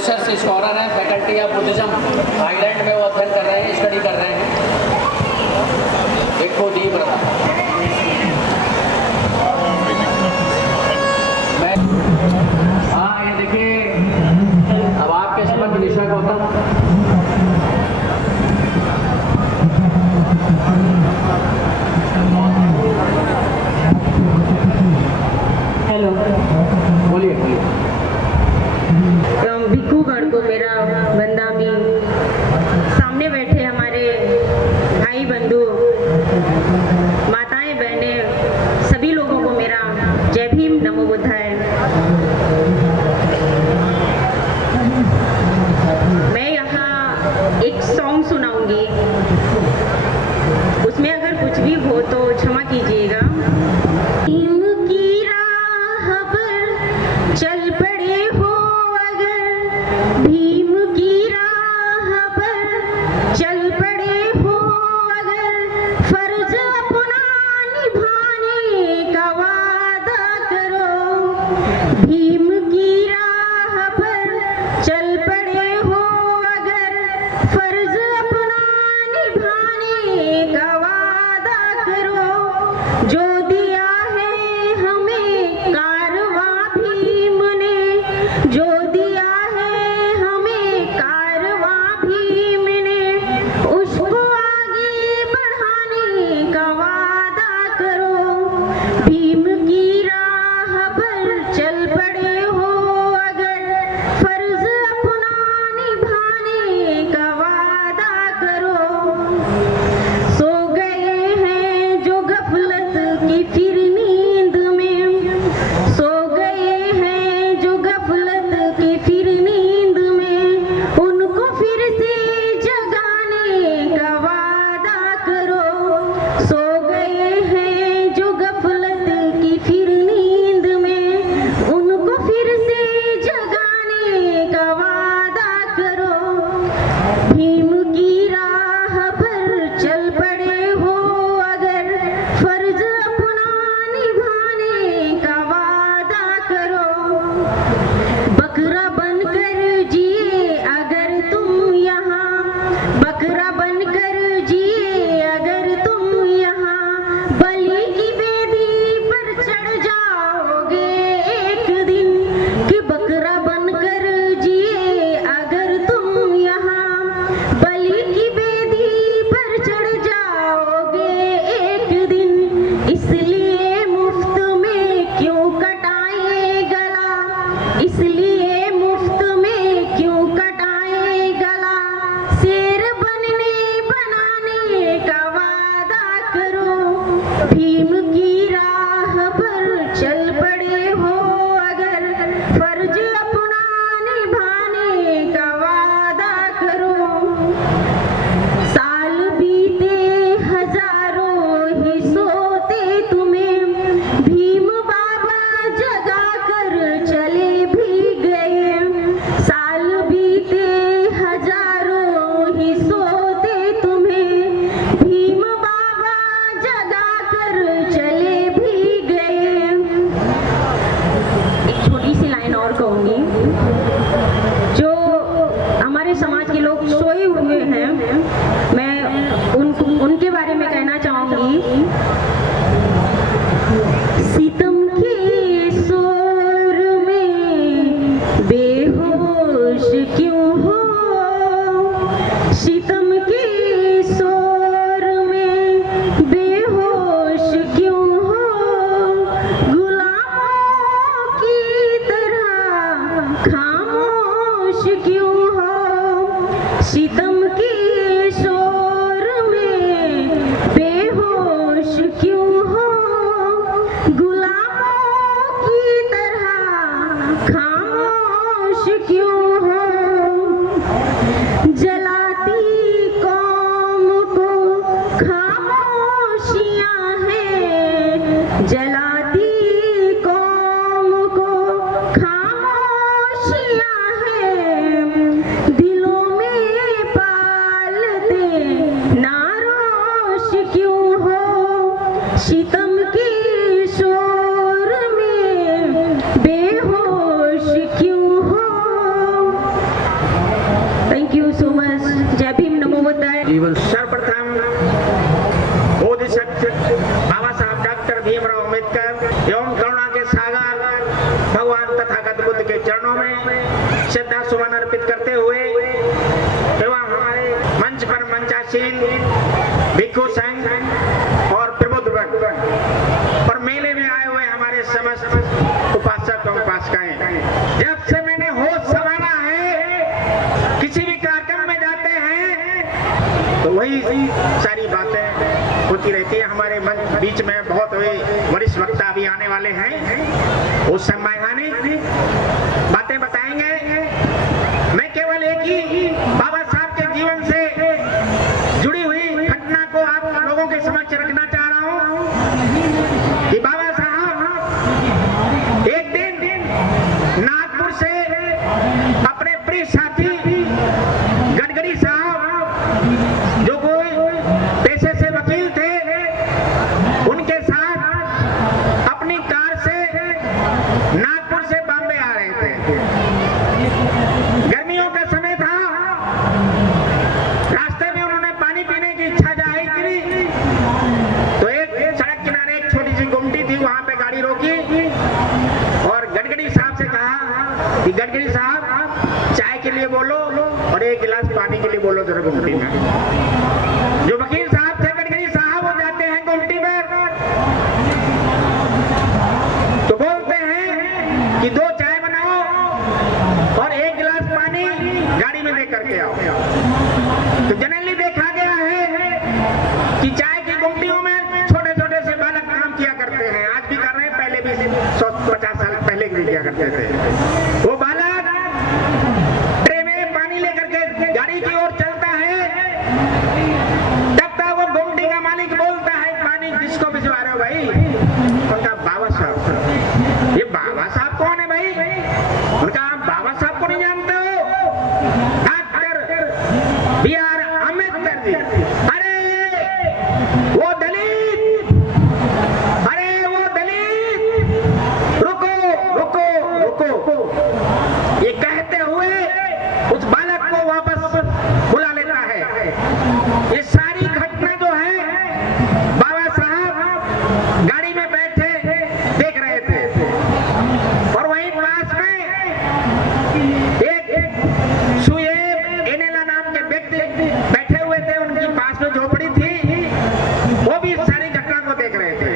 Research scholar हैं, faculty of Buddhism Thailand में वो अध्ययन कर रहे हैं, स्टडी कर रहे हैं। देखो दीप रहा मैं, हाँ ये देखिए, अब आपके समझ निशा गौतम। हेलो, बोलिए बोलिए। भिक्खूगढ़ को मेरा वंदामी, सामने बैठे हमारे भाई बंधु, माताएं बहनें, सभी लोगों को मेरा जय भीम, नमो बुद्धाय। मैं यहाँ एक सॉन्ग सुनाऊंगी, उसमें अगर कुछ भी हो तो क्षमा कीजिएगा। भीम की राह पर चल पड़े हो अगर, भीम की राह पर चल पड़े हो अगर, फर्ज अपना निभाने का वादा करो। भीम की राह पर चल पड़े हो अगर, फर्ज अपना निभाने का वादा करो। जो दिया है हमें कारवा सुमन अर्पित करते हुए एवं हमारे मंच पर मंचासीन भिक्षु संघ और प्रबुद्ध वर्ग और मेले में आए हुए हमारे समस्त उपासक और उपासिकाएं, जब से मैंने होश संभाला है, किसी भी कार्यक्रम में जाते हैं तो वही सारी बातें होती रहती है। हमारे बीच में बहुत वरिष्ठ वक्ता भी आने वाले हैं, वो सम्मानित बातें बताएंगे। मैं केवल एक ही बाबा साहब के जीवन से जुड़ी हुई घटना को आप लोगों के समक्ष रखना चाह रहा हूं कि बाबा साहब एक दिन नागपुर से अपने प्रिय साथी गडकरी साहब, जो कोई पेशे से वकील थे, उनके साथ अपनी कार से नागपुर से बॉम्बे आ रहे थे। गर्मियों का समय था, रास्ते में उन्होंने पानी पीने की इच्छा जाहिर करी तो एक सड़क किनारे एक छोटी सी गुमटी थी, वहां पे गाड़ी रोकी और गडकरी साहब से कहा कि गडकरी साहब चाय के लिए बोलो और एक गिलास पानी के लिए बोलो जरा गुमटी में। जो वकील साहब थे गडकरी साहब, वो जाते हैं गुमटी में तो बोलते हैं कि 2 चाय बनाओ और 1 गिलास पानी गाड़ी में लेकर के आओ। तो जनरली देखा गया है कि चाय की गुमटियों में छोटे छोटे से बालक काम किया करते हैं, आज भी कर रहे हैं, पहले भी 150 साल पहले भी किया करते थे। वो बालक ट्रे में पानी लेकर के गाड़ी की ओर चलता है, तब तक वो गुमटी का मालिक बोलता है, पानी किसको भिजवा रहे हो भाई? उनका बाबा साहब। ये बाबा साहब कौन है भाई? उनका आप बाबा साहब को नहीं जानते हो? Doctor B.R. अम्बेडकर जी। अरे वो दलित, अरे वो दलित, रुको रुको रुको, ये कहते हुए उस बालक को वापस बुला लेता है। ये सारी घटना जो है बाबा साहब गाड़ी में बैठे देख रहे थे और वहीं पास में एक सुएब एनेला नाम के व्यक्ति बैठे हुए थे, उनकी पास में झोपड़ी थी, वो भी इस सारी घटना को देख रहे थे।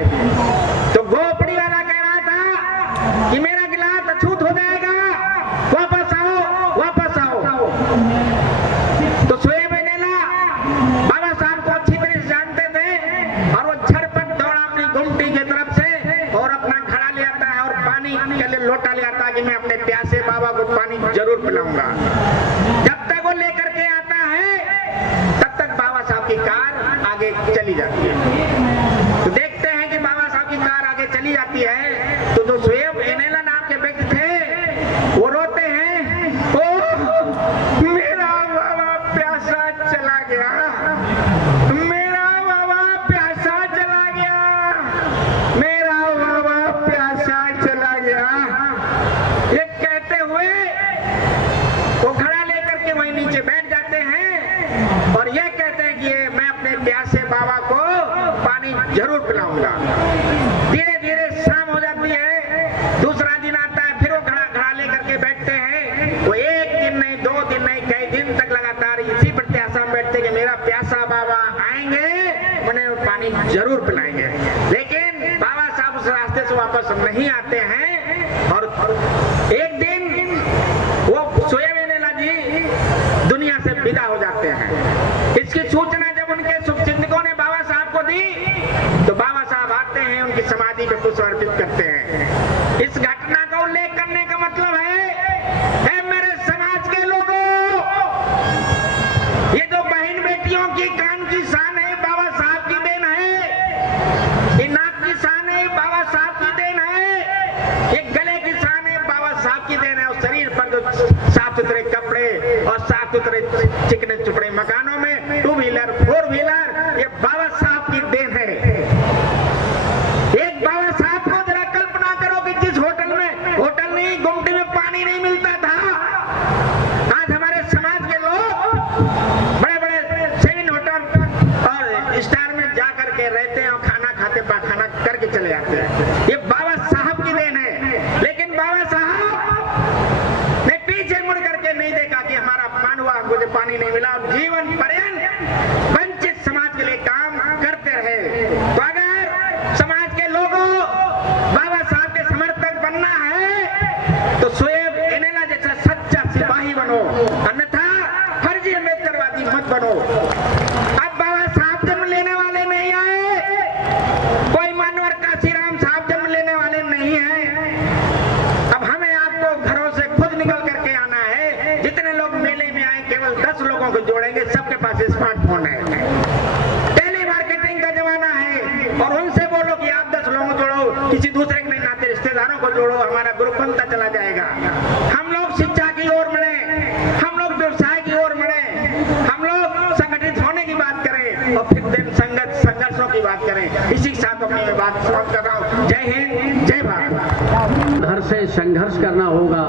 तो झोपड़ी वाला कह रहा था कि मेरा गिलास अछूत हो जाएगा, वापस आओ वापस आओ। तो सुएब एनेला बाबा साहब को अच्छी तरह से जानते थे और वो झटपट दौड़ा अपनी गुमटी की तरफ से और अपना घड़ा ले आता है और पानी के लिए लोटा ले आता है कि मैं अपने प्यासे बाबा को पानी जरूर पिलाऊंगा। जब तक वो लेकर के आता है तब तक बाबा साहब की कार आगे चली जाती है। तो देखते हैं कि बाबा साहब की कार आगे चली जाती है तो जो सुएब एनेला नाम के व्यक्ति थे वो रोते हैं, ओ मेरा बाबा प्यासा चला गया, मेरा बाबा प्यासा चला गया, मेरा बाबा प्यासा चला गया। ये कहते हुए वो घड़ा लेकर के वहीं नीचे बैठ जाते हैं और ये कहते हैं कि मैं अपने प्यासे बाबा को पानी जरूर पिलाऊंगा। धीरे धीरे शाम हो जाती है, दूसरा दिन आता है, फिर वो घड़ा लेकर के बैठते हैं। वो 1 दिन नहीं, 2 दिन नहीं, कई दिन तक लगातार इसी प्रत्याशा में बैठते कि मेरा प्यासा बाबा आएंगे, उन्हें पानी जरूर पिलाएंगे। लेकिन बाबा साहब उस रास्ते से वापस नहीं आते हैं और एक दिन वो सुएब एनेला जी दुनिया से विदा हो जाते हैं। इसकी सूचना जब उनके शुभचिंतकों ने बाबा साहब को दी तो बाबा साहब आते हैं, उनकी समाधि पे पुष्प अर्पित करते हैं। इस घटना का उल्लेख करने का मतलब है मेरे समाज के लोगों, ये जो बहन बेटियों की कान की शान है बाबा साहब की देन है, ये नाक की शान है बाबा साहब की देन है, ये गले की शान है बाबा साहब की देन है, और शरीर पर जो साफ सुथरे कपड़े और साफ सुथरे चिकने चुपड़े मकानों में 2 व्हीलर 4 व्हीलर, ये बाबा साहब की देन है। एक बाबा साहब को जरा कल्पना करो कि जिस होटल नहीं गुमटी में पानी नहीं मिलता था, आज हमारे समाज के लोग बड़े बड़े 7 होटल और स्टार में जा करके रहते हैं और खाना खाते खाना करके चले जाते हैं। ये बाबा साहब की देन है। लेकिन बाबा साहब ने पीछे मुड़ करके नहीं बनो, अन्यथा फर्जी अम्बेडकरवादी मत बनो। अब बाबा साहब जन्म लेने वाले नहीं आए, कोई मानवर काशीराम साहब जन्म लेने वाले नहीं है। अब हमें आपको घरों से खुद निकल करके आना है। जितने लोग मेले में आए केवल 10 लोगों को जोड़ेंगे, सबके पास स्मार्टफोन है, टेली मार्केटिंग का जमाना है। और उनसे बोलो कि आप 10 लोगों को जोड़ो, किसी दूसरे के नाते रिश्तेदारों को जोड़ो, हमारा ग्रुप बनता चला जाएगा। हम लोग शिक्षा की ओर बढ़े, हम लोग व्यवसाय की ओर बढ़े, हम लोग संगठित होने की बात करें और फिर दिन संघर्षों की बात करें। इसी के साथ अपनी मैं बात समाप्त कर रहा हूँ। जय हिंद, जय भारत। हर से संघर्ष करना होगा,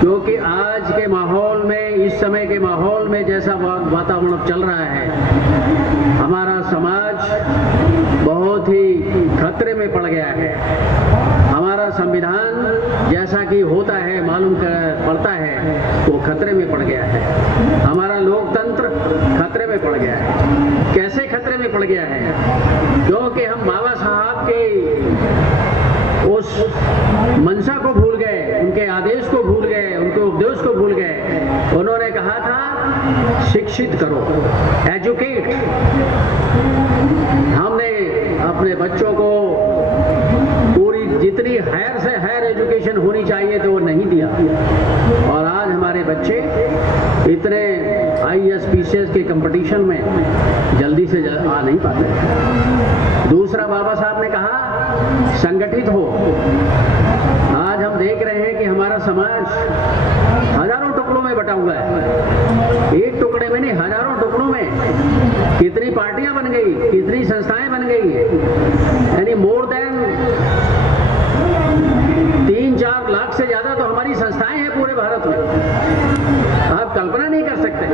क्योंकि आज के माहौल में, इस समय के माहौल में जैसा वातावरण चल रहा है, हमारा समाज बहुत ही खतरे में पड़ गया है। हमारा संविधान जैसा कि होता है, मालूम पड़ता है, वो खतरे में पड़ गया है। हमारा लोकतंत्र खतरे में पड़ गया है। कैसे खतरे में पड़ गया है? क्योंकि हम बाबा साहब के उस मंशा को भूल गए, उनके आदेश को भूल गए, उनके उपदेश को भूल गए। उन्होंने कहा था शिक्षित करो, एजुकेट। हमने अपने बच्चों को पूरी जितनी हायर से हायर एजुकेशन होनी चाहिए तो वो नहीं दिया, और आज हमारे बच्चे इतने IAS PCS के कंपटीशन में जल्दी से आ नहीं पाते। दूसरा, बाबा साहब ने कहा संगठित हो। आज हम देख रहे हैं कि हमारा समाज हजारों टुकड़ों में बटा हुआ है। एक टुकड़े में नहीं, हजारों टुकड़ों में। कितनी पार्टियां बन गई, कितनी संस्थाएं बन गई, यानी मोर देन 3-4 लाख से ज्यादा तो हमारी संस्थाएं हैं पूरे भारत में। आप कल्पना नहीं कर सकते।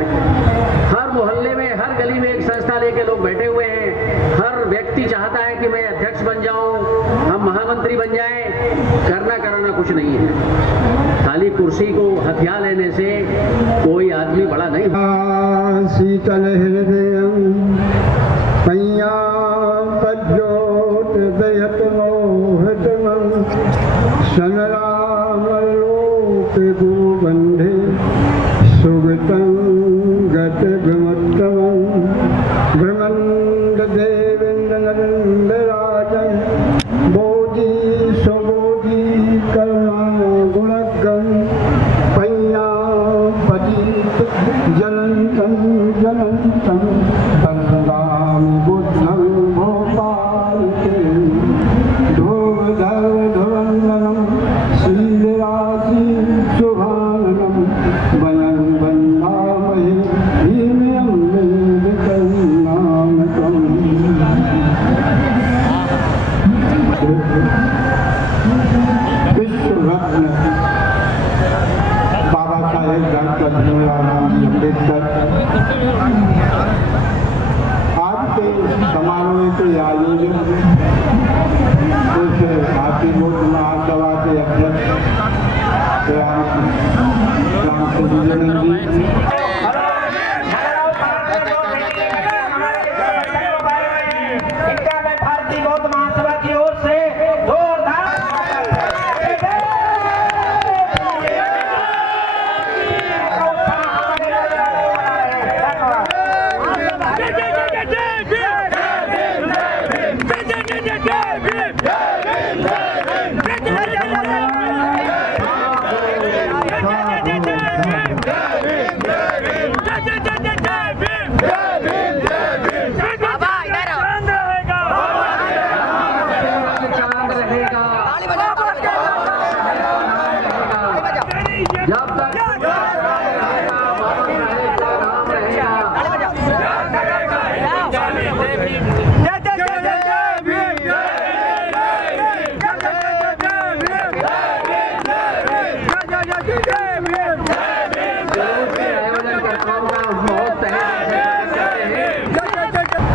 हर मोहल्ले में, हर गली में एक संस्था लेके लोग बैठे हुए हैं। हर व्यक्ति चाहता है कि मैं अध्यक्ष बन जाऊं, हम महामंत्री बन जाएं। करना कराना कुछ नहीं है, खाली कुर्सी को हथिया लेने से कोई आदमी बड़ा नहीं होता। शीतल हृदयं पद्योतदयत मोहतमं सनरामलोके भूबन्धे सुगतं गतभ्रमोत्तमं ब्रह्मण्डदेवेन्द्रनरेन्द्रराजं बोधि स्वबोधि करुणागुणगं पय्यापति जलन्तं जलन्तं वन्दामि बुद्धं भोपालके धूर्धर्वधुवन्दनं श्रीराशि शुभाननं वयं वन्दामहे भीम्यम्बे विकरुणामकम्। विश्व रत्न बाबा साहेब डॉक्टर भीमराव अम्बेडकर आज के समारोह के आयोजक भारतीय बौद्ध महासभा के अध्यक्ष राम सुजीवन जी, इनका मैं भारतीय बौद्ध महासभा की ओर से जोरदार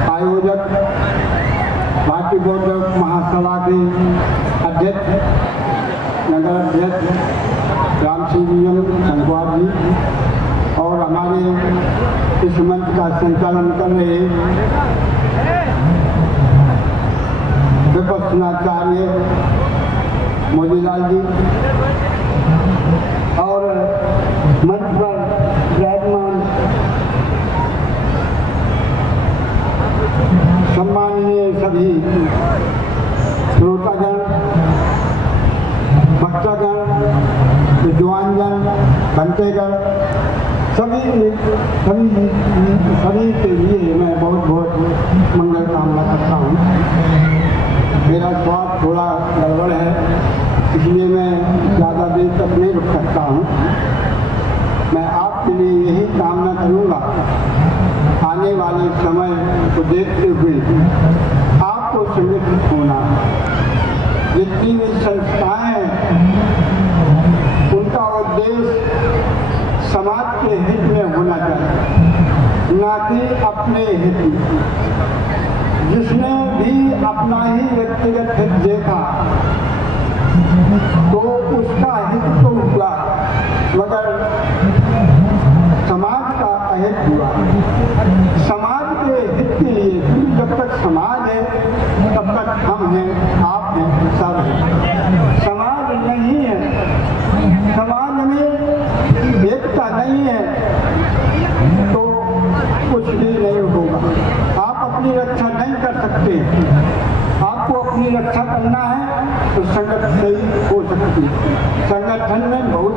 आयोजक भारतीय बौद्ध महासभा के अध्यक्ष नगर अध्यक्ष राम संगवार जी और हमारे इस मंच का संचालन कर रहे विपक्षनाचार्य मोदीलाल जी और मंच पर सम्माननीय सभी श्रोतागण, भक्तगण, विद्वानगण, बंटेगण, सभी के लिए मैं बहुत बहुत मंगल कामना करता हूँ। मेरा स्वास्थ्य थोड़ा गड़बड़ है, इसलिए मैं ज़्यादा देर तक नहीं रुक सकता हूँ। मैं आपके लिए यही कामना करूँगा, आने वाले समय को देखते हुए आपको संगठित होना, जितनी भी संस्थाएं हैं उनका उद्देश्य समाज के हित में होना चाहिए, न कि अपने हित में। जिसने भी अपना ही व्यक्तिगत हित देखा तो उसका हित तो हुआ, मगर समाज का अहित हुआ। समाज के हित के लिए, जब तक समाज है तब तक हम हैं, आप हैं, सब हैं। समाज नहीं है, समाज में एकता नहीं है तो कुछ भी नहीं होगा। आप अपनी रक्षा नहीं कर सकते। आपको अपनी रक्षा करना है तो संगठन से ही हो सकती है। संगठन में बहुत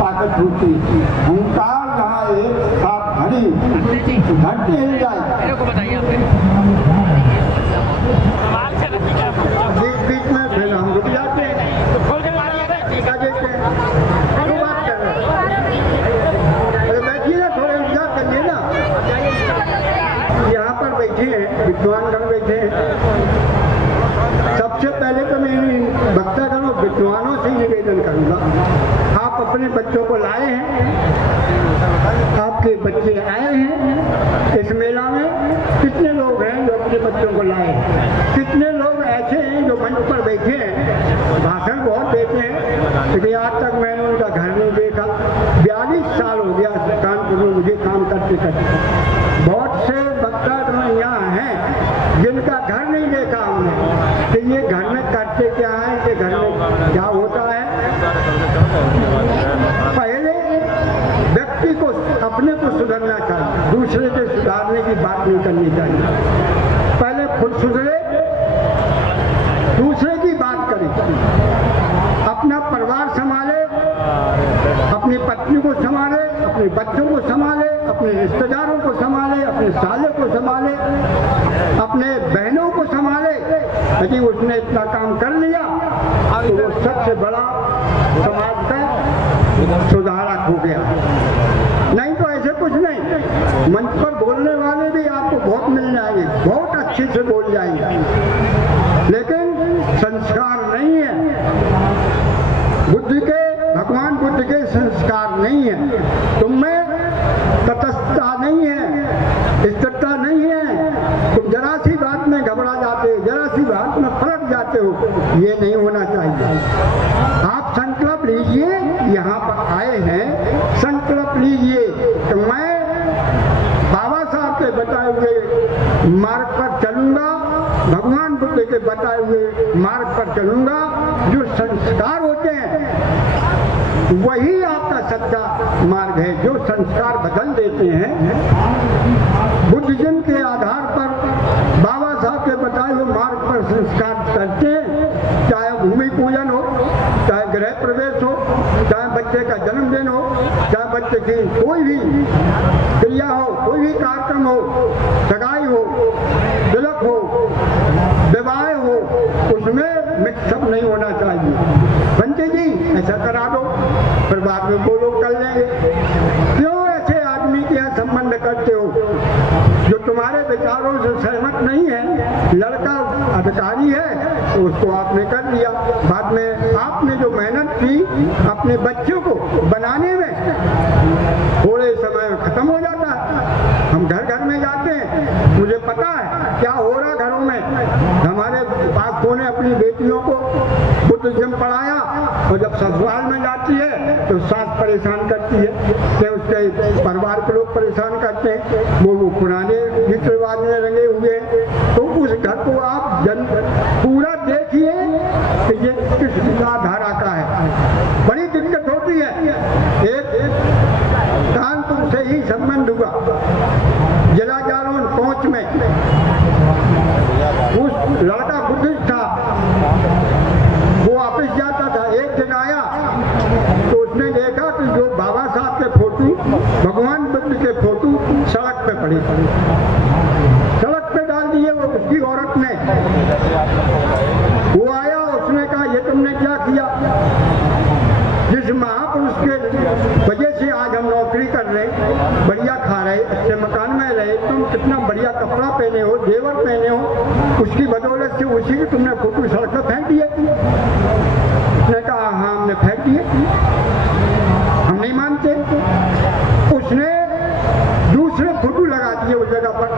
ताकत होती है। अहंकार जहाँ एक साथ भरी धरती हिल जाए। बीच बीच में फिर हम रुक जाते हैं, टीका देते हैं। क्यों बात कर रहे हैं? अरे बैठिए ना, थोड़ा इंतजार करिए ना। यहाँ पर बैठे हैं विद्वानगण, बैठे हैं। सबसे पहले तो मैं भक्तगण और विद्वानों से निवेदन करूँगा, आप अपने बच्चों को लाए हैं, आपके बच्चे आए हैं इस मेला में। कितने लोग हैं जो अपने बच्चों को लाए हैं? कितने लोग ऐसे हैं जो मंच पर बैठे हैं, भाषण बहुत देते हैं, लेकिन आज तक मैंने उनका घर नहीं देखा। 42 साल हो गया कानपुर में मुझे काम करते करते। बहुत से भक्तगण यहाँ हैं जिनका घर नहीं देखा हमने कि ये घर में करते क्या है, ये घर में क्या होता है। पहले व्यक्ति को अपने को सुधरना चाहिए, दूसरे के सुधारने की बात नहीं करनी चाहिए। पहले खुद सुधरे, दूसरे की बात करें, अपना परिवार संभाले, अपनी पत्नी को संभाले, अपने बच्चों को संभाले, अपने रिश्तेदारों को संभाले, अपने साले को संभाले, अपने बहनों को संभाले। यदि उसने इतना काम कर लिया तो वो सबसे बड़ा समाज का सुधारक हो गया। नहीं तो ऐसे कुछ नहीं। मंच पर बोलने वाले भी आपको बहुत मिल जाएंगे, बहुत अच्छे से बोल जाएंगे, लेकिन संस्कार नहीं है। बुद्ध के, भगवान बुद्ध के संस्कार नहीं है। तुम में तटस्थता नहीं है, स्थिरता नहीं है। तुम जरा सी बात में घबरा जाते हो, जरा सी बात में फलट जाते हो। ये नहीं होना चाहिए। आप संकल्प लीजिए, यहाँ पर आए हैं, संकल्प लीजिए कि मैं बाबा साहब के बताए हुए मार्ग पर चलूंगा, भगवान बुद्ध के बताए हुए मार्ग पर चलूंगा। जो संस्कार होते हैं वही आपका सच्चा मार्ग है। जो संस्कार बदल देते हैं, बुद्धिज्म के आधार पर बाबा साहब के बताए हुए मार्ग पर संस्कार करते हैं, चाहे भूमि पूजन हो, चाहे गृह प्रवेश हो, चाहे बच्चे का जन्मदिन हो, चाहे बच्चे की कोई भी क्रिया हो, कोई भी कार्यक्रम हो, सगाई हो, तिलक हो, विवाह हो, उसमें मिक्सअप नहीं होना चाहिए। बंटे जी ऐसा करा दो, फिर बाद में वो लोग कर लेंगे। क्यों ऐसे आदमी के यहाँ संबंध करते हो जो तुम्हारे विचारों से सहमत नहीं है? लड़का अधिकारी है तो उसको आपने कर लिया, बाद में आपने जो मेहनत की अपने बच्चों को बनाने में थोड़े समय में खत्म हो जाता है। हम घर घर में जाते हैं, मुझे पता है क्या हो रहा घरों में। हमारे पास ने अपनी बेटियों को बुद्धिज्म पढ़ाया और जब ससुराल में जाती है तो सास परेशान करती है, तो उसके परिवार के लोग परेशान करते हैं, वो पुराने रीति रिवाज में रंगे हुए हैं। तो उस घर को आप पूरा देखिए कि ये किस धारा का है। बड़ी दिक्कत होती है। एक कानपुर से ही संबंध हुआ, जिला जालौन पहुंच में उस लड़का बुद्धिस्ट था, वो ऑफिस जाता था। एक दिन आया तो उसने देखा कि जो बाबा साहब के फोटो, भगवान बुद्ध के फोटो सड़क पे पड़े, सड़क पे डाल दिए वो उसकी औरत ने। वो आया, उसने कहा ये तुमने क्या किया? जिस महापुरुष के वजह से आज हम नौकरी कर रहे, बढ़िया खा रहे, अच्छे मकान में रहे, तुम कितना बढ़िया कपड़ा पहने हो, जेवर पहने हो, उसकी बदौलत से उसी की तुमने फोटो सड़क पर फेंक दिए। उसने कहा हाँ हमने फेंक दिए, हम नहीं मानते। उसने दूसरे फोटो लगा दिए उस जगह पर।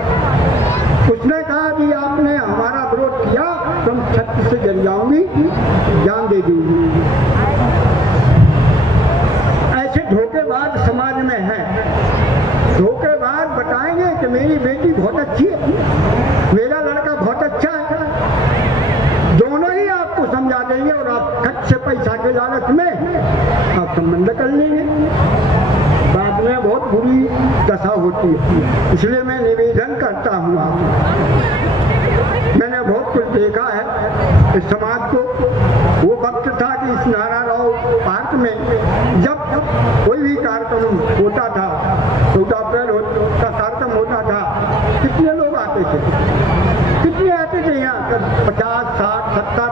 उसने कहा कि आपने हमारा विरोध किया, तुम छत से गिर जाऊंगी, जान दे दूंगी। ऐसे धोखेबाज समाज में है। धोखेबाज बताएंगे कि मेरी बेटी बहुत अच्छी है, मेरा लड़का बहुत अच्छा है, दोनों ही आपको समझा देंगे और आप खट से पैसा के लालच में आप संबंध कर लेंगे। बाद में बहुत बुरी दशा होती है। इसलिए मैं निवेदन करता हूँ, मैंने बहुत कुछ देखा है इस समाज को। वो वक्त था कि इस नारा राव पार्क में जब कोई भी कार्यक्रम होता था, 14 अप्रैल का कार्यक्रम होता था, कितने लोग आते थे, कितने आते थे यहाँ? 50, 60, 70।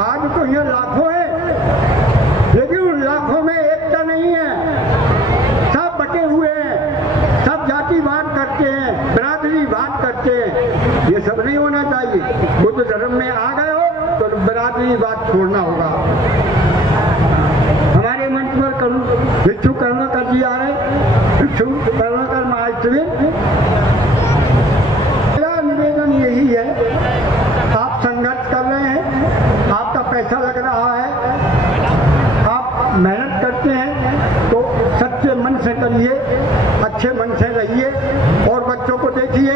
आज तो यहाँ लाखों है, लेकिन उन लाखों में एकता नहीं है, सब बटे हुए हैं, सब जातिवाद करते हैं, बिरादरीवाद करते हैं। ये सब नहीं होना चाहिए। बुद्ध धर्म में आ गए हो तो बिरादरीवाद छोड़ना होगा। हमारे मंच पर भिक्षु कर्मकर जी आ रहे, भिक्षु कर्मकर महाराष्ट्र। मेरा निवेदन यही है, आप संघर्ष कर रहे हैं, आपका पैसा लग रहा है, आप मेहनत करते हैं तो सच्चे मन से करिए, अच्छे मन से रहिए और बच्चों को देखिए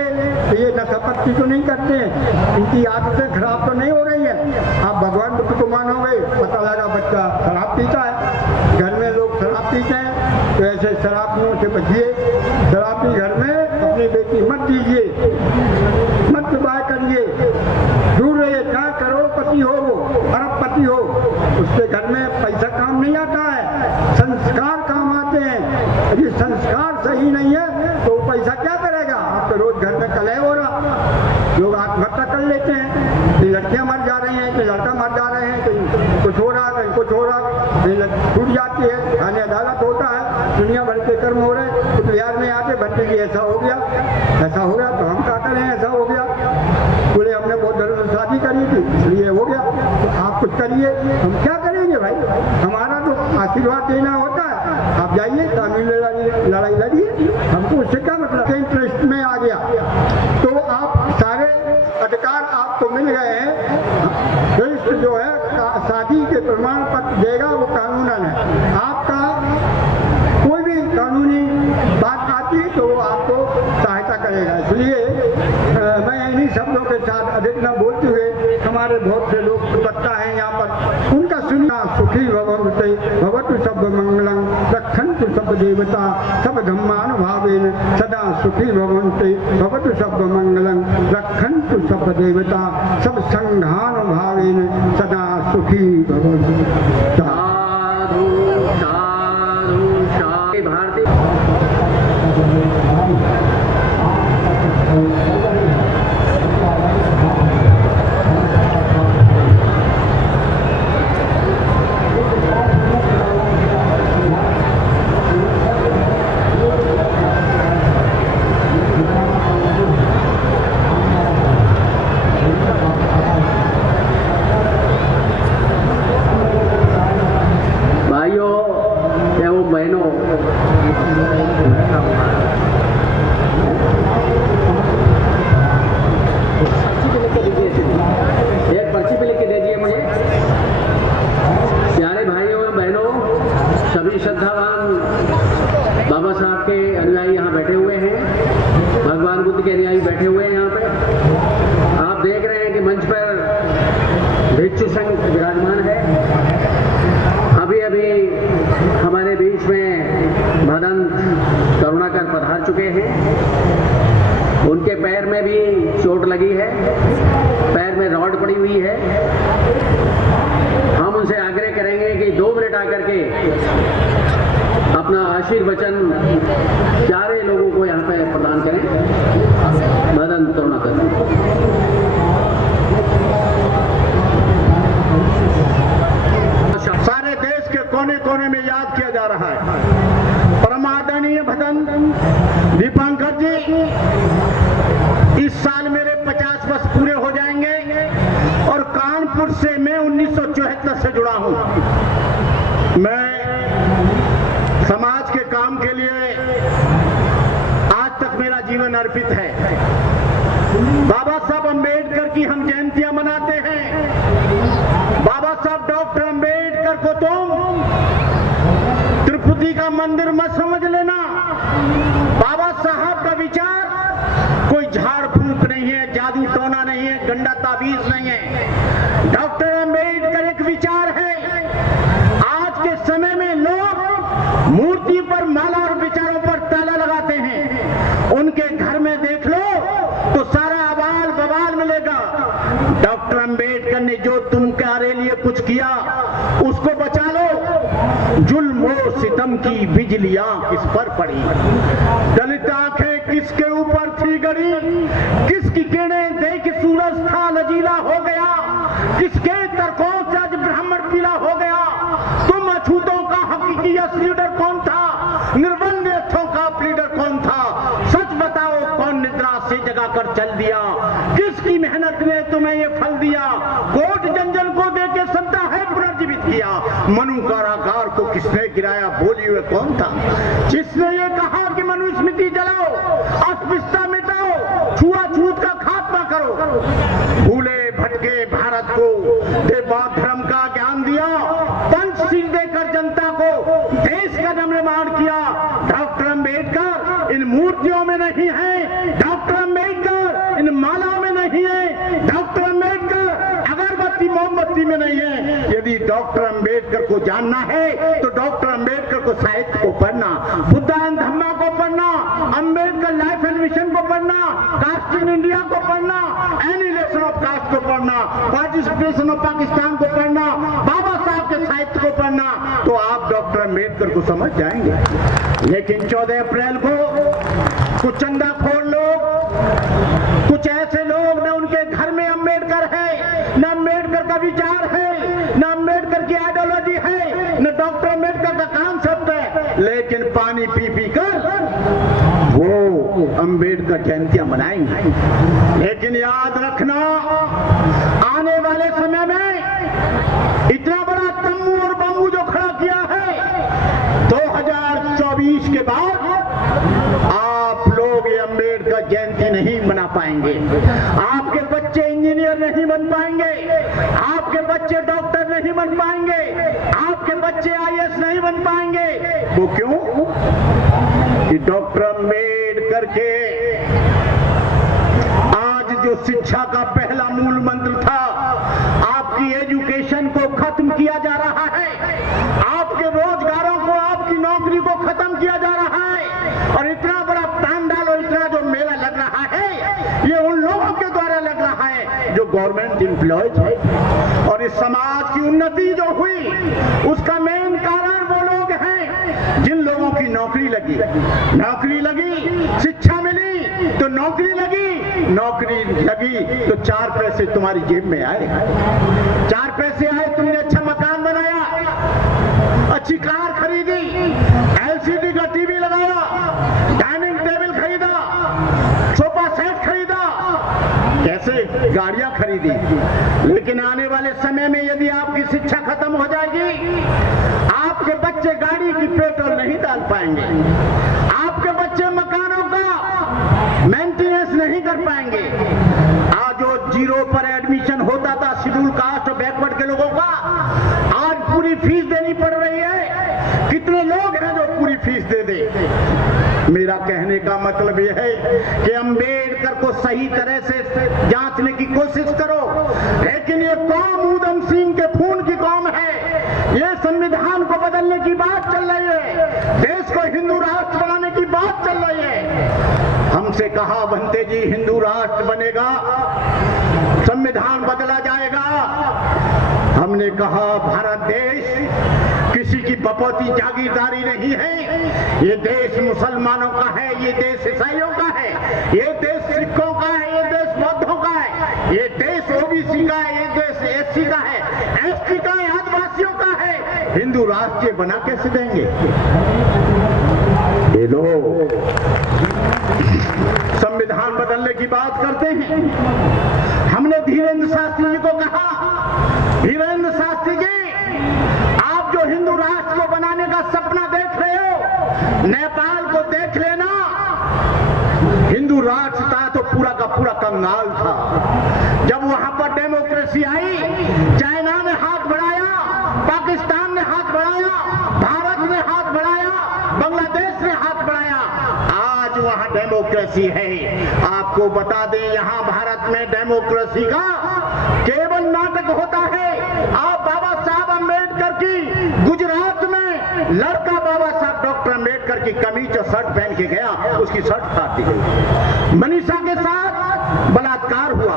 ये नशापत्ती तो नहीं करते हैं, इनकी आदतें खराब तो नहीं हो रही हैं। आप भगवान बुद्ध को मानोगे, पता लगा बच्चा शराब पीता है, घर में लोग शराब पीते हैं, तो ऐसे शराबियों से बचिए। शराबी घर में अपनी बेटी मत दीजिए, मत विवाह करिए, दूर रहिए। चाहे करोड़पति हो, वो अरबपति हो, उसके घर में पैसा काम नहीं आता है, संस्कार काम आते हैं। यदि संस्कार सही नहीं है तो पैसा क्या करेगा? आपके रोज घर में कलह हो रहा, लोग आत्महत्या कर लेते हैं, कई लड़कियां मर जा रही हैं, कई लड़का मर जा रहे हैं, कहीं कुछ हो रहा, कहीं कुछ हो रहा, कहीं छूट जाती है, थाने अदालत होता है, दुनिया भर के कर्म हो रहे। कुछ बिहार में आके भट्टी की ऐसा हो गया, ऐसा हो गया, तो हम क्या करें? ऐसा हो गया, बोले हमने बहुत धर्म से शादी करी थी इसलिए हो गया, तो आप कुछ करिए। हम क्या करेंगे भाई? हमारा तो आशीर्वाद देना होता है। आप जाइए कानूनी लड़ाई लड़िए, हमको उससे क्या मतलब? इंटरेस्ट में आ गया तो आप सारे अधिकार आपको मिल गए हैं। तो जो है शादी के प्रमाण पत्र देगा वो कानूनन है। आपका कोई भी कानूनी बात आती है तो वो आपको सहायता करेगा। इसलिए मैं इन्हीं शब्दों के साथ अधिक न बोलते हुए, हमारे बहुत से लोग वक्ता हैं यहाँ पर, उनका सुनना। सुखी भवन्तु भवतु सब मंगलम, रक्षन्तु सब देवता सब धम्मानुभावेन, सदा सुखी भवन्तु भवतु सब मंगलम, रक्षन्तु सब देवता सब संघानुभावेन, सदा सुखी भवन्तु। साधु साधु साधु। भारतीय भाइयों एवं बहनों, एक पर्ची पे लिख के दे दिए मुझे। प्यारे भाइयों एवं बहनों, सभी श्रद्धावान बाबा साहब के अनुयायी यहाँ बैठे हुए हैं, भगवान बुद्ध के अनुयायी बैठे हुए हैं यहाँ पे। आप देख रहे हैं कि मंच पर भिक्षु संघ विराजमान है। अभी अभी हमारे बीच में भदंत करुणाकर पधार चुके हैं, उनके पैर में भी चोट लगी। लगी है, पैर में रॉड पड़ी हुई है। हम उनसे आग्रह करेंगे कि 2 मिनट आकर के अपना आशीर्वचन प्यारे लोगों को यहाँ पे प्रदान करें। मदन तरुणाकर। सारे देश के कोने कोने में याद किया जा रहा है। परम आदरणीय भदन दीपांकर जी, इस साल मेरे 50 वर्ष पूरे हो जाएंगे और कानपुर से मैं 1974 से जुड़ा हूं। मैं समाज के काम के लिए आज तक मेरा जीवन अर्पित है। बाबा साहब अम्बेडकर की हम जयंतियां मनाते हैं। बाबा साहब डॉक्टर अम्बेडकर को तुम तिरुपति का मंदिर मत समझ लेना। बाबा साहब का विचार कोई झाड़ फूक नहीं है, जादू टोना नहीं है, गंदा ताबीज नहीं है। डॉक्टर अम्बेडकर एक विचार है। आज के समय में लोग मूर्ति पर माला और विचारों पर ताला लगाते हैं। उनके घर में देख लो तो सारा अबाल बवाल मिलेगा। डॉक्टर अम्बेडकर ने जो तुम्हारे लिए कुछ किया उसको बचा लो। जुल्म और सितम की बिजलियां किस पर पड़ी, दलित आंखें किसके ऊपर थी गड़ी, किसकी किरणें देख सूरज था लजीला हो गया, किसके तर्कों से आज ब्राह्मण पीला हो गया। तुम अछूतों का हकीकी लीडर कौन था, निर्बंध का लीडर कौन था? सच बताओ, कौन निद्रा से जगा कर चल दिया? किसकी मेहनत ने तुम्हें ये फल दिया? कोट जंजन को देके संता है पुनर्जीवित किया। मनु कारागार को किसने गिराया, बोली हुए कौन था? जिसने ये कहा कि मनुस्मृति जलाओ, अस्पृश्यता मिटाओ, छुआछूत का खात्मा करो। भूले भटके भारत को बौद्ध धर्म का ज्ञान दिया, पंचशील देकर जनता को देश का निर्माण किया। डॉक्टर अम्बेडकर इन मूर्तियों में नहीं है, डॉक्टर अम्बेडकर इन मालाओं में नहीं है, डॉक्टर अम्बेडकर अगरबत्ती मोमबत्ती में नहीं है। यदि डॉक्टर अम्बेडकर को जानना है तो डॉक्टर अम्बेडकर को साहित्य को पढ़ना, बुद्धा एंड धम्मा को पढ़ना, अम्बेडकर लाइफ एंड मिशन को पढ़ना, कास्ट इन इंडिया को पढ़ना, एनिलेशन ऑफ कास्ट को पढ़ना, पार्टिसिपेशन ऑफ पाकिस्तान को पढ़ना, बाबा साहब के साहित्य को पढ़ना, तो आप डॉक्टर अम्बेडकर को समझ जाएंगे। लेकिन 14 अप्रैल को कुछ चंदाखोर लोग, कुछ ऐसे लोग, न उनके घर में अम्बेडकर है, न अम्बेडकर का विचार है, न अम्बेडकर की आइडियोलॉजी है, न डॉक्टर अम्बेडकर का कांसेप्ट है, लेकिन पानी पी पी कर वो अम्बेडकर जयंतियां मनाएंगे। लेकिन याद रखना, आने वाले समय में इतना बड़ा तम्बू और बम्बू जो खड़ा किया है, 2024 के बाद आप लोग ये अम्बेडकर जयंती नहीं मना पाएंगे। आपके बच्चे इंजीनियर नहीं बन पाएंगे, आपके बच्चे डॉक्टर नहीं बन पाएंगे, आपके बच्चे IAS नहीं बन पाएंगे। वो क्यों? कि डॉक्टर अम्बेडकर के आज जो शिक्षा का पहला मूल मंत्र था, आपकी एजुकेशन को खत्म किया जा रहा है, आपके रोजगारों को, आपकी नौकरी को खत्म किया जा रहा है। और इतना बड़ा पंडाल और इतना जो मेला लग रहा है, ये उन लोगों के द्वारा लग रहा है जो गवर्नमेंट एम्प्लॉयज है। और इस समाज की उन्नति जो हुई, उसका मेन कारण वो लोग हैं जिन लोगों की नौकरी लगी, शिक्षा मिली तो नौकरी लगी तो 4 पैसे तुम्हारी जेब में आए, 4 पैसे आए, तुमने अच्छा मकान बनाया, अच्छी कार खरीदी, LCD का टीवी लगाया, डाइनिंग टेबल खरीदा, सोफा सेट खरीदा, कैसे गाड़ियां खरीदी। लेकिन आने वाले समय में यदि आपकी शिक्षा खत्म हो जाएगी, आपके बच्चे गाड़ी की पेट्रोल नहीं डाल पाएंगे, आपके बच्चे मकानों का मेंटेनेंस नहीं कर पाएंगे। आज जो 0 पर एडमिशन होता था शेड्यूल कास्ट और बैकवर्ड के लोगों का, आज पूरी फीस देनी पड़ रही है। कितने लोग हैं जो पूरी फीस दे दे? मेरा कहने का मतलब यह है कि अम्बेडकर को सही तरह से जांचने की कोशिश करो। लेकिन ये कौम ऊधम सिंह के खून की कौम है, ये संविधान को बदलने की बात चल रही है, देश को हिंदू राष्ट्र बनाने की बात चल रही है। हम उनसे कहा, बनते जी हिंदू राष्ट्र बनेगा, संविधान बदला जाएगा। हमने कहा, भारत देश किसी की बपौती जागीरदारी नहीं है, ये देश मुसलमानों का है, ये देश ईसाइयों का है, ये देश सिखों का है, ये देश बौद्धों का है, ये देश ओबीसी का है, ये देश एससी का है, एसटी का है, आदिवासियों का है। हिंदू राष्ट्र बना कैसे देंगे ये लोग? संविधान बदलने की बात करते हैं। हमने धीरेन्द्र शास्त्री जी को कहा, धीरेन्द्र शास्त्री जी, आप जो हिंदू राष्ट्र को बनाने का सपना देख रहे हो, नेपाल को देख लेना। हिंदू राष्ट्र था तो पूरा का पूरा कंगाल था। जब वहां पर डेमोक्रेसी आई, चाइना ने हाथ बढ़ाया, पाकिस्तान ने हाथ बढ़ाया, भारत ने हाथ बढ़ाया, बांग्लादेश ने हाथ बढ़ाया। आज वहां डेमोक्रेसी है। आपको बता दें, यहां भारत में डेमोक्रेसी का केवल नाटक होता है। आप बाबा साहब अम्बेडकर की गुजरात में लड़का बाबा साहब डॉक्टर अम्बेडकर की कमीज और शर्ट पहन के गया, उसकी शर्ट फाड़ दी गई। मनीषा के साथ बलात्कार हुआ,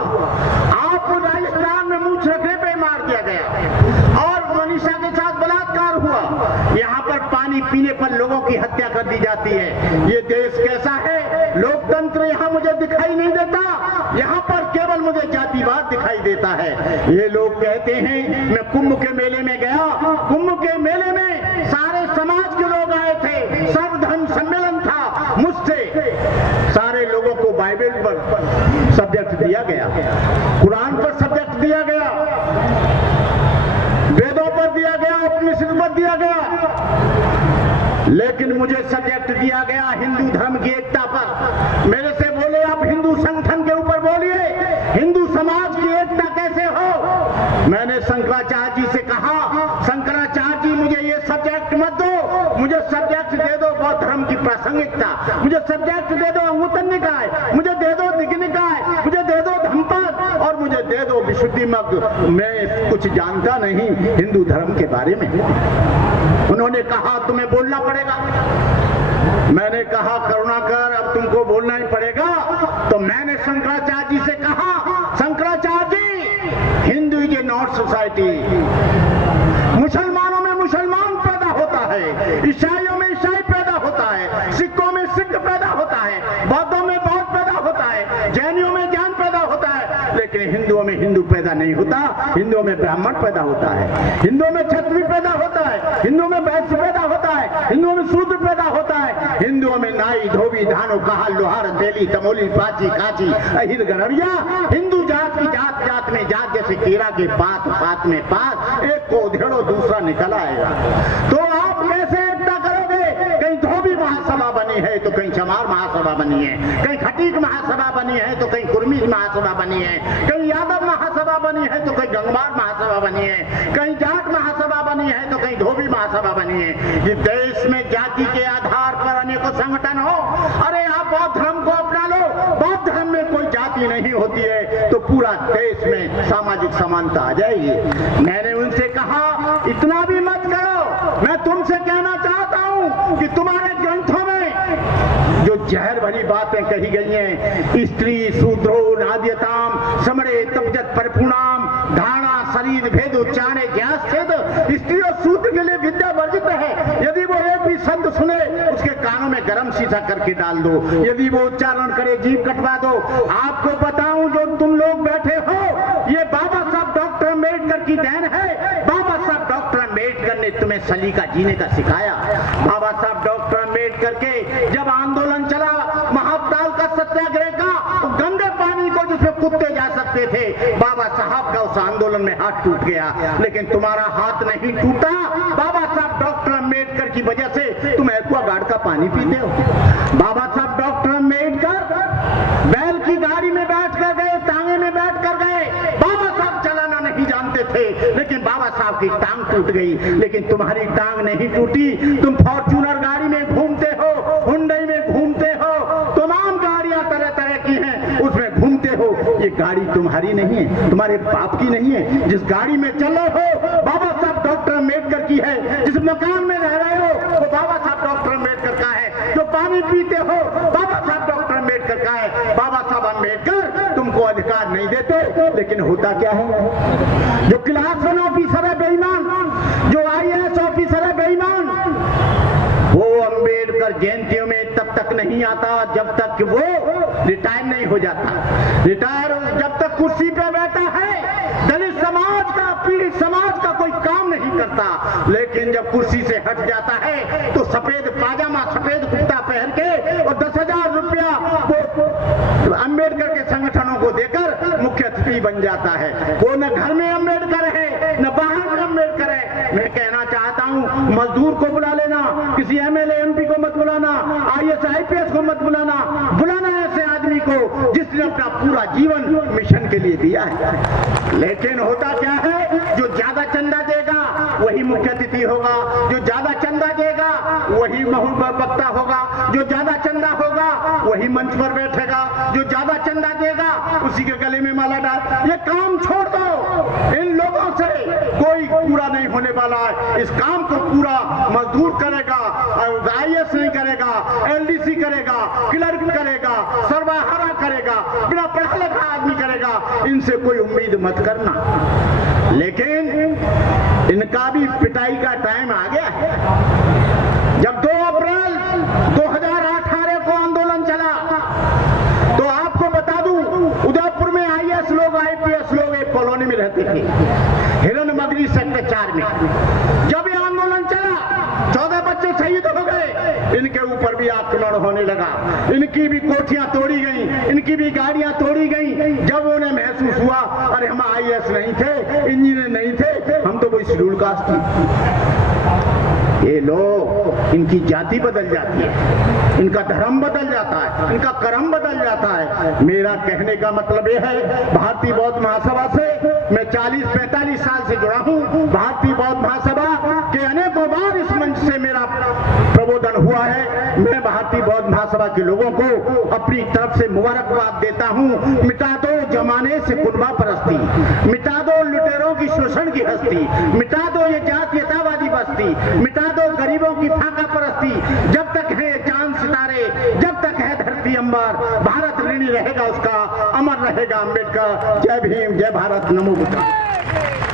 आपको राजस्थान में मूंछ रखने पे मार दिया गया और मनीषा के साथ बलात्कार हुआ। यहाँ पर पानी पीने पर लोगों की हत्या कर दी जाती है। ये देश कैसा है? लोकतंत्र यहाँ मुझे दिखाई नहीं देता, यहाँ पर केवल मुझे जातिवाद दिखाई देता है। ये लोग कहते हैं, मैं कुंभ के मेले में गया, कुंभ के मेले में सारे समाज के लोग आए थे, सर्वधर्म सम्मेलन था। मुझसे सारे लोगों को बाइबल पर सब्जेक्ट दिया गया, कुरान पर सब्जेक्ट दिया गया, वेदों पर दिया गया, उपनिषद पर दिया गया, लेकिन मुझे सब्जेक्ट दिया गया हिंदू धर्म की एकता पर। मेरे से बोले, आप हिंदू संगठन के ऊपर बोलिए, हिंदू समाज की एकता कैसे हो? मैंने शंकराचार्य जी से कहा, शंकराचार्य जी मुझे ये सब्जेक्ट मत दो, मुझे सब्जेक्ट दे दो बौद्ध धर्म की प्रासंगिकता, मुझे सब्जेक्ट दे दो अंगुत्तर निकाय, मुझे दे दो दिग्ग निकाय, मुझे दे दो धम्मपद और मुझे दे दो विशुद्धिमग्ग। मैं कुछ जानता नहीं हिंदू धर्म के बारे में। उन्होंने कहा, तुम्हें बोलना पड़ेगा। मैंने कहा, करुणाकर, अब तुमको बोलना ही पड़ेगा। तो मैंने शंकराचार्य जी से कहा, Shankaracharya ji, Hindu is a not society. मुसलमानों में मुसलमान पैदा होता है, ईसाइयों में ईसाई पैदा होता है, सिखों में सिख पैदा होता है, बौद्धों में बौद्ध पैदा होता है, जैनियों में जैन पैदा होता है, लेकिन हिंदुओं में हिंदू पैदा नहीं होता। हिंदुओं में ब्राह्मण पैदा होता है, हिंदुओं में क्षत्रिय पैदा होता है, हिंदुओं में वैश्य पैदा होता है, हिंदुओं में शूद्र पैदा होता है, हिंदुओं में नाई, धोबी, धानो, कहाल, लोहार, तेली, तमोली, पाची, काची, अहिर, गरड़िया। हिंदू जात की जात जात में जात, जैसे केरा के पात पात में पात, एक को उधेड़ो दूसरा निकल आएगा। तो आप कैसे एकता करोगे? कहीं धोबी महासभा बनी है तो कहीं चमार महासभा बनी है, कहीं खटीक महासभा बनी है तो कहीं कुर्मी महासभा बनी है, कहीं यादव महासभा बनी है तो कहीं गंगवार महासभा बनी है, कहीं जाट महासभा बनी है तो कहीं धोबी महासभा बनी है। ये देश में जाति के आधार पर अनेकों संगठन हो। अरे आप बौद्ध धर्म को अपना लो, बौद्ध धर्म में कोई जाति नहीं होती है तो पूरा देश में सामाजिक समानता आ जाएगी। मैंने उनसे कहा, इतना भी मत करो। मैं तुमसे कहना चाहता हूं कि तुम्हारे ग्रंथों में जो जहर भरी बातें कही गई हैं, स्त्री शूद्रो नाद्यताम समरे तपजत परिपूर्णाम धारणा शरीर भेद उच्चारणे ज्ञास छेद। स्त्री और शूद्र के लिए विद्या वर्जित है। यदि वो एक भी शब्द सुने, उसके कानों में गरम शीशा करके डाल दो। यदि वो उच्चारण करे, जीभ कटवा दो। आपको बताऊं, जो तुम लोग बैठे हो, ये बाबा साहब डॉक्टर अम्बेडकर की देन है। बाबा साहब डॉक्टर अम्बेडकर ने तुम्हें सलीका जीने का सिखाया। बाबा साहब डॉक्टर अम्बेडकर के जब आंदोलन चला महाकाल का सत्याग्रह का, गंदे पानी को जिसमें कुत्ते जा सकते थे, बाबा साहब का उस आंदोलन में हाथ टूट गया, लेकिन तुम्हारा हाथ नहीं टूटा। बाबा साहब डॉक्टर अम्बेडकर की वजह से तुम एक्वागार्ड का पानी पीते हो। बाबा साहब डॉक्टर अम्बेडकर बैल की गाड़ी में बैठ कर गए, तांगे में बैठ कर गए। बाबा साहब चलाना नहीं जानते थे, लेकिन बाबा साहब की टांग टूट गई, लेकिन तुम्हारी टांग नहीं टूटी। तुम फॉर्च्यूनर गाड़ी में घूमते हो, हुंडई में घूमते हो, तमाम गाड़ियां तरह तरह की हैं, उसमें घूमते हो। ये गाड़ी तुम्हारी नहीं है, तुम्हारे बाप की नहीं है। जिस गाड़ी में चल रहे हो, बाबा साहब डॉक्टर अम्बेडकर की है। जिस मकान में रह रहे हो, वो बाबा साहब डॉक्टर अम्बेडकर का है। जो पानी पीते हो, बाबा साहब डॉक्टर अम्बेडकर का है। अम्बेडकर तुमको अधिकार नहीं देते। लेकिन होता क्या है, जो क्लास 1 ऑफिसर है बेईमान, जो IAS ऑफिसर है बेईमान, वो अम्बेडकर जयंतियों में तब तक नहीं आता जब तक कि वो रिटायर नहीं हो जाता। रिटायर जब तक कुर्सी पे बैठा है, दलित समाज का, पीड़ित समाज का कोई काम नहीं करता। लेकिन जब कुर्सी से हट जाता है तो सफेद पाजामा, सफेद कुर्ता पहन के और 10,000 रुपया वो अम्बेडकर के संगठनों को देकर मुख्य अतिथि बन जाता है। वो न घर में अम्बेडकर है न बाहर में अम्बेडकर है। मैं कहना चाहता हूँ, मजदूर को बुला लेना, किसी MLA MP को मत बुलाना, IAS IPS को मत बुलाना, बुलाना ऐसे आदमी को जिसने अपना पूरा जीवन मिशन के लिए दिया है। लेकिन होता क्या है, जो ज्यादा चंदा देगा वही मुख्य अतिथि होगा, जो ज्यादा चंदा देगा वही वक्ता होगा, जो ज्यादा चंदा होगा वही मंच पर बैठेगा, जो ज्यादा चंदा देगा उसी के गले में माला डाल। ये काम छोड़ दो, इन लोगों से कोई पूरा नहीं होने वाला है। इस काम को पूरा मजदूर करेगा, IAS नहीं करेगा, LDC करेगा, क्लर्क करेगा, सर्वहारा करेगा, बिना पढ़ा लिखा आदमी करेगा। इनसे कोई उम्मीद मत करना। लेकिन इनका भी पिटाई का टाइम आ गया है। जब 2 अप्रैल 2018 को आंदोलन चला तो आपको बता दूं, उदयपुर में IAS लोग, IPS लोग एक कॉलोनी में रहते थे, हिरन मगरी सेक्टर 4 में। जब ये आंदोलन चला 14 बच्चे शहीद हो गए। इनके ऊपर भी आक्रमण होने लगा, इनकी भी कोठियां तोड़ी गई, इनकी भी गाड़ियां तोड़ी गई। जब उन्हें महसूस हुआ अरे हम IAS नहीं थे, इंजीनियर नहीं थे, हम तो कोई शेड्यूल कास्ट थे। ये लोग, इनकी जाति बदल जाती है, इनका धर्म बदल जाता है, इनका कर्म बदल जाता है। मेरा कहने का मतलब यह है, भारतीय बौद्ध महासभा से मैं 40-45 साल से जुड़ा हूं। भारतीय बौद्ध महासभा के अनेकों बार इस मंच से मेरा प्रबोधन हुआ है। मैं भारतीय बौद्ध महासभा के लोगों को अपनी तरफ से मुबारकबाद देता हूं। मिटा दो जमाने से कुर्बा परस्ती, मिटा दो लुटेरों की शोषण की हस्ती, मिटा दो ये जातीयतावादी बस्ती, मिटा दो गरीबों की फाका परस्ती। जब तक है चांद सितारे, जब तक है धरती अंबर, भारत ऋणी रहेगा उसका, अमर रहेगा अम्बेडकर। जय भीम, जय भारत, नमो बुद्धाय।